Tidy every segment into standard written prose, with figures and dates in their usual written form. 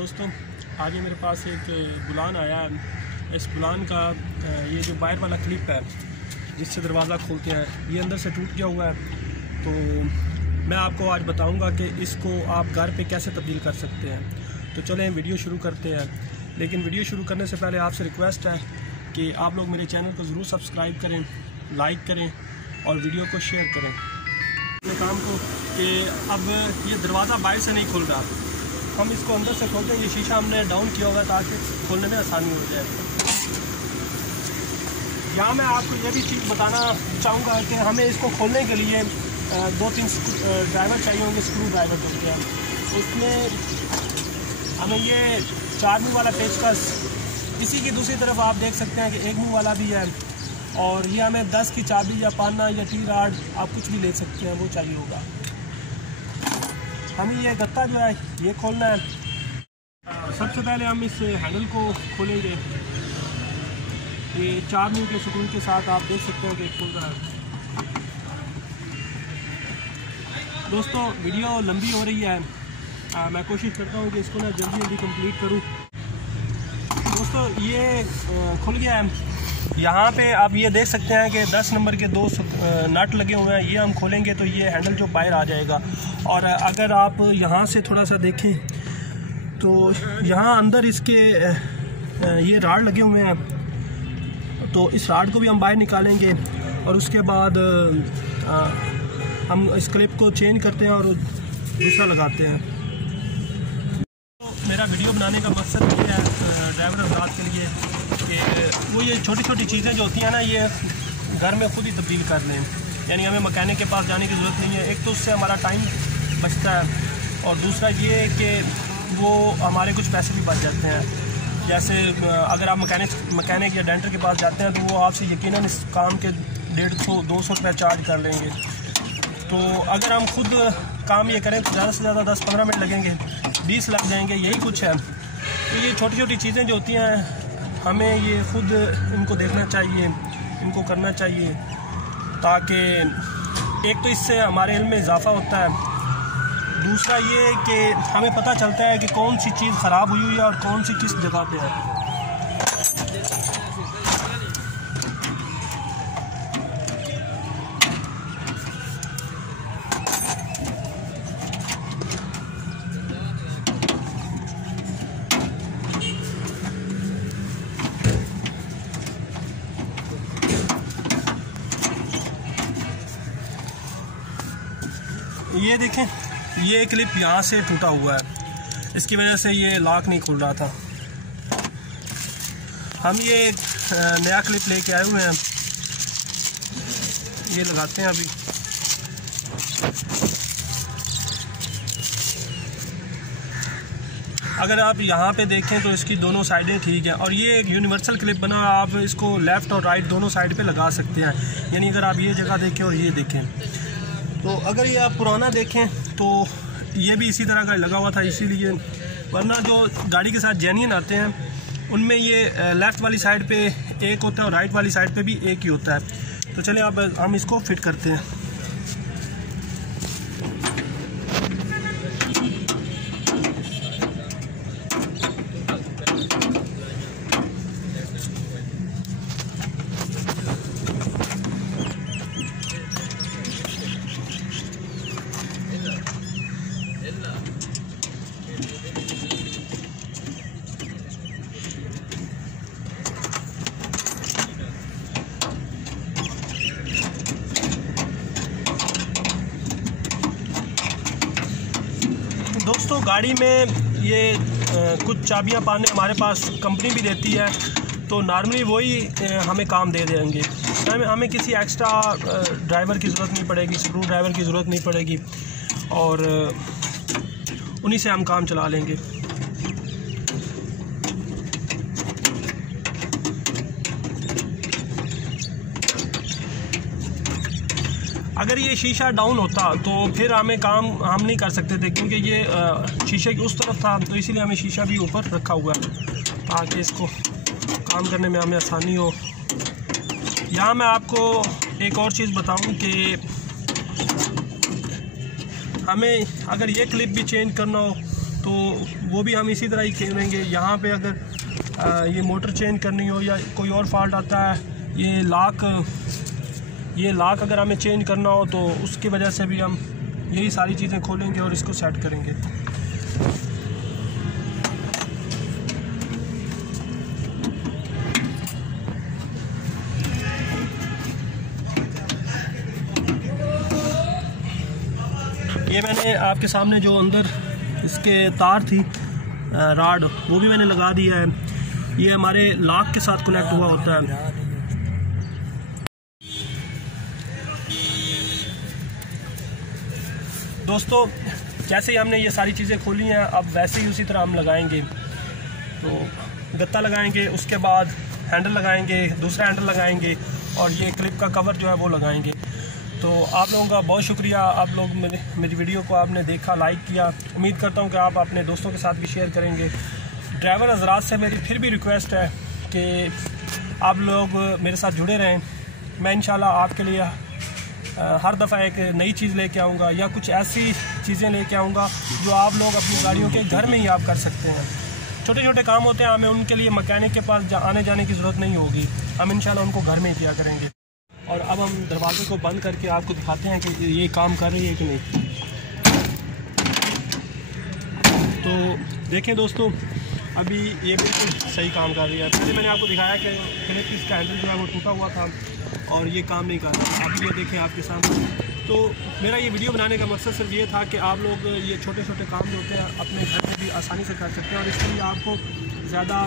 दोस्तों, आज मेरे पास एक बुलान आया है। इस बुलान का ये जो बाहर वाला क्लिप है जिससे दरवाज़ा खोलते हैं, ये अंदर से टूट गया हुआ है। तो मैं आपको आज बताऊंगा कि इसको आप घर पे कैसे तब्दील कर सकते हैं। तो चलें वीडियो शुरू करते हैं। लेकिन वीडियो शुरू करने से पहले आपसे रिक्वेस्ट है कि आप लोग मेरे चैनल को ज़रूर सब्सक्राइब करें, लाइक करें और वीडियो को शेयर करें अपने काम को। कि अब ये दरवाज़ा बाहर से नहीं खुल रहा, हम इसको अंदर से खोलते हैं। ये शीशा हमने डाउन किया होगा ताकि खोलने में आसानी हो जाए। यहाँ मैं आपको ये भी चीज़ बताना चाहूँगा कि हमें इसको खोलने के लिए 2-3 ड्राइवर चाहिए होंगे, स्क्रू ड्राइवर जो हैं। उसमें हमें ये 4 मुँह वाला पेचकस, इसी की दूसरी तरफ आप देख सकते हैं कि 1 मुँह वाला भी है। और ये हमें 10 की चाबी या पाना या टी राड, आप कुछ भी ले सकते हैं, वो चाहिए होगा। हमें ये गत्ता जो है ये खोलना है। सबसे पहले हम इस हैंडल को खोलेंगे। ये 4 मुँह के सुकून के साथ आप देख सकते हैं कि खुल रहा है। दोस्तों, वीडियो लंबी हो रही है, मैं कोशिश करता हूँ कि इसको ना जल्दी जल्दी कंप्लीट करूँ। दोस्तों, ये खुल गया है। यहाँ पे आप ये देख सकते हैं कि 10 नंबर के 2 नट लगे हुए हैं। ये हम खोलेंगे तो ये हैंडल जो बाहर आ जाएगा। और अगर आप यहाँ से थोड़ा सा देखें तो यहाँ अंदर इसके ये राड लगे हुए हैं। तो इस राड को भी हम बाहर निकालेंगे और उसके बाद हम इस क्लिप को चेंज करते हैं और दूसरा लगाते हैं। तो मेरा वीडियो बनाने का मकसद ये है ड्राइवर हज़रात के लिए कि वो ये छोटी छोटी चीज़ें जो होती हैं ना, ये घर में खुद ही तब्दील कर लें। यानी हमें मैकेनिक के पास जाने की ज़रूरत नहीं है। एक तो उससे हमारा टाइम बचता है और दूसरा ये कि वो हमारे कुछ पैसे भी बच जाते हैं। जैसे अगर आप मैकेनिक या डेंटर के पास जाते हैं तो वो आपसे यकीनन इस काम के 150-200 रुपये चार्ज कर लेंगे। तो अगर हम खुद काम ये करें तो ज़्यादा से ज़्यादा 10-15 मिनट लगेंगे, 20 लग जाएंगे, यही कुछ है। तो ये छोटी छोटी चीज़ें जो होती हैं, हमें ये खुद इनको देखना चाहिए, इनको करना चाहिए, ताकि एक तो इससे हमारे इल्म में इजाफा होता है, दूसरा ये कि हमें पता चलता है कि कौन सी चीज़ ख़राब हुई है और कौन सी किस जगह पे है। ये देखें, ये क्लिप यहाँ से टूटा हुआ है, इसकी वजह से ये लॉक नहीं खुल रहा था। हम ये नया क्लिप लेके आए हुए हैं, ये लगाते हैं अभी। अगर आप यहाँ पे देखें तो इसकी दोनों साइडें ठीक हैं और ये एक यूनिवर्सल क्लिप बना, आप इसको लेफ़्ट और राइट दोनों साइड पे लगा सकते हैं। यानी अगर आप ये जगह देखें और ये देखें, तो अगर ये आप पुराना देखें तो ये भी इसी तरह का लगा हुआ था, इसीलिए। वरना जो गाड़ी के साथ जेन्युइन आते हैं उनमें ये लेफ़्ट वाली साइड पे एक होता है और राइट वाली साइड पे भी एक ही होता है। तो चलिए अब हम इसको फिट करते हैं। दोस्तों, गाड़ी में ये कुछ चाबियां पाने हमारे पास कंपनी भी देती है, तो नॉर्मली वही हमें काम दे देंगे। हमें किसी एक्स्ट्रा ड्राइवर की ज़रूरत नहीं पड़ेगी, स्क्रू ड्राइवर की ज़रूरत नहीं पड़ेगी और उन्हीं से हम काम चला लेंगे। अगर ये शीशा डाउन होता तो फिर हमें काम हम नहीं कर सकते थे, क्योंकि ये शीशे की उस तरफ था, तो इसीलिए हमें शीशा भी ऊपर रखा हुआ है ताकि इसको काम करने में हमें आसानी हो। यहाँ मैं आपको एक और चीज़ बताऊं कि हमें अगर ये क्लिप भी चेंज करना हो तो वो भी हम इसी तरह ही करेंगे। यहाँ पे अगर ये मोटर चेंज करनी हो या कोई और फॉल्ट आता है, ये लाक अगर हमें चेंज करना हो तो उसकी वजह से भी हम यही सारी चीज़ें खोलेंगे और इसको सेट करेंगे। ये मैंने आपके सामने जो अंदर इसके तार थी राड, वो भी मैंने लगा दिया है। ये हमारे लॉक के साथ कनेक्ट हुआ होता है। दोस्तों, जैसे ही हमने ये सारी चीज़ें खोली हैं, अब वैसे ही उसी तरह हम लगाएंगे। तो गत्ता लगाएंगे, उसके बाद हैंडल लगाएंगे, दूसरा हैंडल लगाएंगे और ये क्लिप का कवर जो है वो लगाएंगे। तो आप लोगों का बहुत शुक्रिया, आप लोग मेरी वीडियो को आपने देखा, लाइक किया। उम्मीद करता हूँ कि आप अपने दोस्तों के साथ भी शेयर करेंगे। ड्राइवर हज़रात से मेरी फिर भी रिक्वेस्ट है कि आप लोग मेरे साथ जुड़े रहें। मैं इंशाल्लाह आपके लिए हर दफ़ा एक नई चीज़ लेके आऊँगा या कुछ ऐसी चीज़ें लेके आऊँगा जो आप लोग अपनी गाड़ियों के घर में ही आप कर सकते हैं। छोटे छोटे काम होते हैं, हमें उनके लिए मैकेनिक के पास आने जाने की ज़रूरत नहीं होगी। हम इंशाल्लाह उनको घर में ही किया करेंगे। और अब हम दरवाजे को बंद करके आपको दिखाते हैं कि ये काम कर रही है कि नहीं। तो देखें दोस्तों, अभी ये बिल्कुल सही काम कर रही है। पहले मैंने आपको दिखाया कि क्लिप इसका हैंडल जो है वो टूटा हुआ था और ये काम नहीं कर रहा। अब ये देखें आपके सामने। तो मेरा ये वीडियो बनाने का मकसद सिर्फ ये था कि आप लोग ये छोटे छोटे काम जो होते हैं अपने घर में भी आसानी से कर सकते हैं और इसके लिए आपको ज़्यादा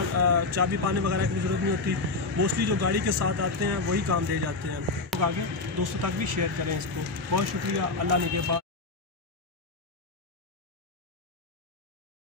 चाबी पाने वगैरह की ज़रूरत नहीं होती। मोस्टली जो गाड़ी के साथ आते हैं वही काम दे जाते हैं। आगे दोस्तों तक भी शेयर करें इसको। बहुत शुक्रिया। अल्लाह निगहबान।